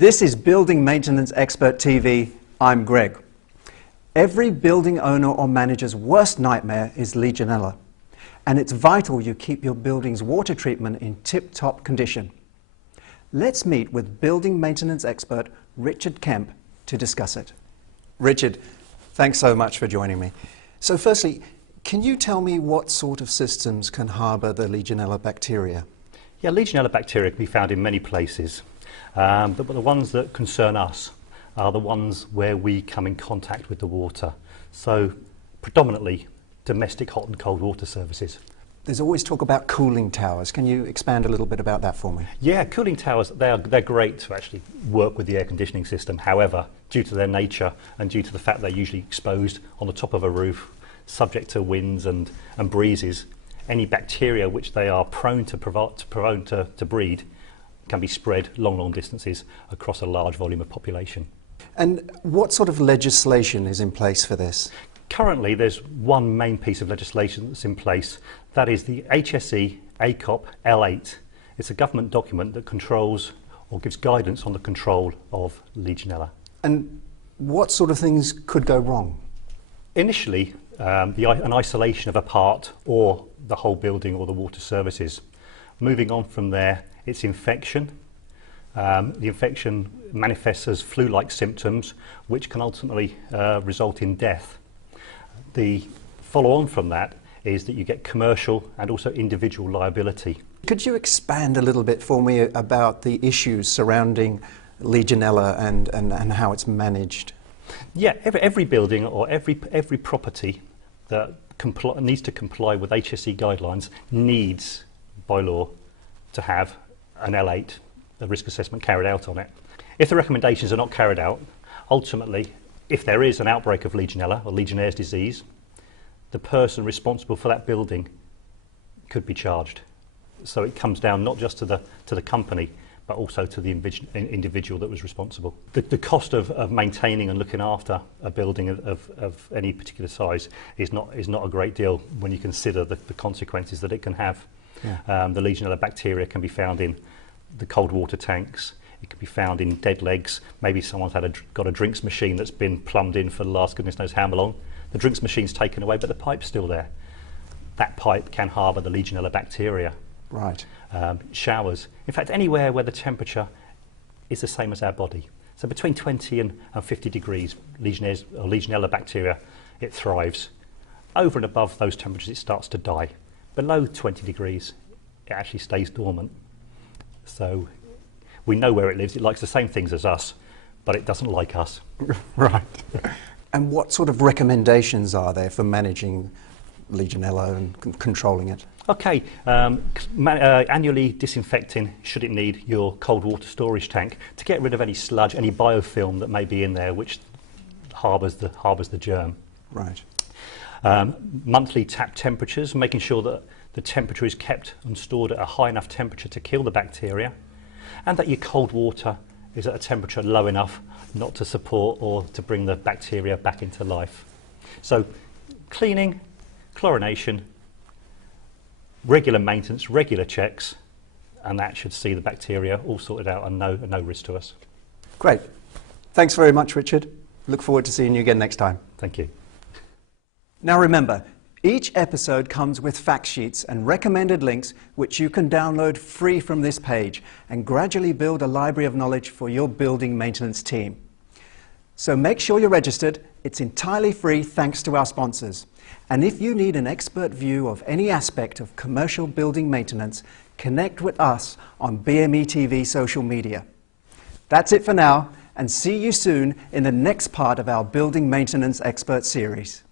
This is Building Maintenance Expert TV. I'm Greg. Every building owner or manager's worst nightmare is legionella, and it's vital you keep your building's water treatment in tip-top condition. Let's meet with building maintenance expert Richard Kemp to discuss it. Richard, thanks so much for joining me. So firstly, can you tell me what sort of systems can harbour the legionella bacteria? Yeah, legionella bacteria can be found in many places, but the ones that concern us are the ones where we come in contact with the water. So predominantly domestic hot and cold water services. There's always talk about cooling towers. Can you expand a little bit about that for me? Yeah, cooling towers, they're great to actually work with the air conditioning system. However, due to their nature and due to the fact they're usually exposed on the top of a roof, subject to winds and breezes, any bacteria which they are prone to breed can be spread long distances across a large volume of population. And what sort of legislation is in place for this? Currently, there's one main piece of legislation that's in place. That is the HSE ACOP L8. It's a government document that controls or gives guidance on the control of legionella. And what sort of things could go wrong? Initially, an isolation of a part or the whole building or the water services. Moving on from there, it's infection. The infection manifests as flu-like symptoms, which can ultimately result in death. The follow-on from that is that you get commercial and also individual liability. Could you expand a little bit for me about the issues surrounding legionella and how it's managed? Yeah, every building or every property that needs to comply with HSE guidelines needs, by law, to have an L8, a risk assessment carried out on it. If the recommendations are not carried out, ultimately, if there is an outbreak of legionella or Legionnaire's disease, the person responsible for that building could be charged. So it comes down not just to the company, but also to the individual that was responsible. The cost of maintaining and looking after a building of any particular size is not a great deal when you consider the consequences that it can have. Yeah. The Legionella bacteria can be found in the cold water tanks. It can be found in dead legs. Maybe someone's got a drinks machine that's been plumbed in for the last goodness knows how long. The drinks machine's taken away, but the pipe's still there. That pipe can harbour the Legionella bacteria. Right. Showers. In fact, anywhere where the temperature is the same as our body. So between 20 and 50 degrees, Legionella bacteria, it thrives. Over and above those temperatures, it starts to die. Below 20 degrees, it actually stays dormant. So we know where it lives. It likes the same things as us, but it doesn't like us. Right. And what sort of recommendations are there for managing Legionella and controlling it? Okay, annually disinfecting, should it need, your cold water storage tank to get rid of any sludge, any biofilm that may be in there which harbours the germ. Right. Monthly tap temperatures, making sure that the temperature is kept and stored at a high enough temperature to kill the bacteria, and that your cold water is at a temperature low enough not to support or to bring the bacteria back into life. So cleaning, chlorination, regular maintenance, regular checks, and that should see the bacteria all sorted out and no risk to us. Great. Thanks very much, Richard. Look forward to seeing you again next time. Thank you. Now remember, each episode comes with fact sheets and recommended links which you can download free from this page and gradually build a library of knowledge for your building maintenance team. So make sure you're registered. It's entirely free thanks to our sponsors. And if you need an expert view of any aspect of commercial building maintenance, connect with us on BME TV social media. That's it for now, and see you soon in the next part of our Building Maintenance Expert series.